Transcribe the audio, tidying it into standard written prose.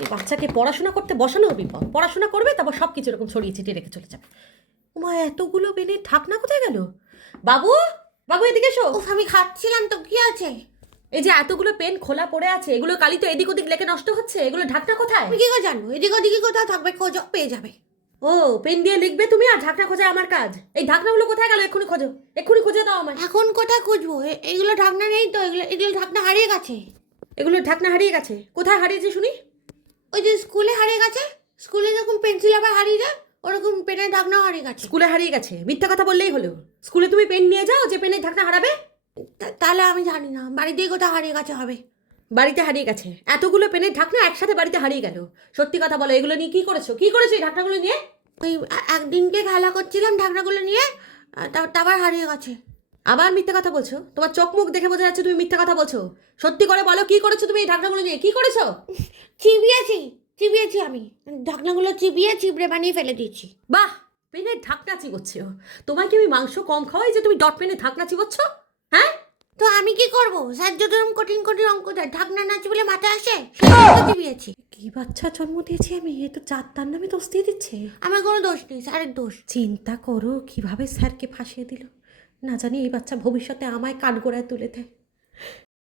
এই বাচ্চাকে পড়াশোনা করতে বসানো বিপদ, পড়াশোনা করবে তারপর সব কিছু এরকম ছড়িয়ে ছিটিয়ে রেখে চলে যাবে। ওমা, এতগুলো পেনের ঢাকনা কোথায় গেল? বাবু, বাবু এদিকে এসো। উফ, আমি খাচ্ছিলাম তো, কি আছে? এই যে এতগুলো পেন খোলা পড়ে আছে, এগুলো কালি তো এদিক ওদিক লেগে নষ্ট হচ্ছে, এগুলো ঢাকনা কোথায়? তুমি কি করে জানবো? এদিক ওদিকে কোথাও থাকবে, খোঁজো, পেয়ে যাবে। ও, পেন দিয়ে লিখবে তুমি আর ঢাকনা খোঁজা আমার কাজ। এই ঢাকনাগুলো কোথায় গেল? এক্ষুনি খোঁজো, এক্ষুনি খুঁজে দাও আমায়। এখন কোথায় খুঁজবো? এগুলো ঢাকনা নেই তো, এগুলো ঢাকনা হারিয়ে গেছে। এগুলো ঢাকনা হারিয়ে গেছে? কোথায় হারিয়েছে শুনি? ওই যে স্কুলে হারিয়ে গেছে। স্কুলে যখন পেন্সিল আবার হারিয়ে যায়, ওরকম পেনের ঢাকনাও হারিয়ে গেছে। স্কুলে হারিয়ে গেছে? মিথ্যা কথা বললেই হলো। স্কুলে তুমি পেন নিয়ে যাও যে পেনের ঢাকনা হারাবে? তাহলে আমি জানি না, বাড়িতেই কোথাও হারিয়ে গেছে হবে। বাড়িতে হারিয়ে গেছে? এতগুলো পেনের ঢাকনা একসাথে বাড়িতে হারিয়ে গেল? সত্যি কথা বলো, এগুলো নিয়ে কি করেছো? কি করেছো এই ঢাকনাগুলো নিয়ে? ওই একদিনকে খেলা করছিলাম ঢাকনাগুলো নিয়ে, তারপর হারিয়ে গেছে। আবার মিথ্যা কথা বলছো? তোমার চোখ মুখ দেখে বোঝা যাচ্ছে তুমি মিথ্যা কথা বলছো। সত্যি করে বলো, কি করেছো তুমি এই ঢাকনাগুলো নিয়ে? কি করেছো? চিবিয়েছি আমি ঢাকনাগুলো, চিবিয়ে চিবড়ে বানিয়ে ফেলে দিয়েছি। বাহ, পেনের ঢাকনা চিবোচ্ছো? তোমায় কি আমি মাংস কম খাওয়াই যে তুমি ডট পেনের ঢাকনা চিবোচ্ছ? হ্যাঁ, তো আমি কি করব? স্যার যতরকম কঠিন কঠিন অঙ্ক দেয়, ঢাকনা না চিবলে মাথায় আসে, সেটা চিবিয়েছি। কি বাচ্চা জন্ম দিয়েছি আমি, এ তো চার তার নামে দোষ দিয়ে দিচ্ছে। আমার কোনো দোষ নেই, স্যারের দোষ। চিন্তা করো কিভাবে স্যারকে ফাঁসিয়ে দিল। না জানি এই বাচ্চা ভবিষ্যতে আমায় কাঠগোড়ায় তুলে দেয়।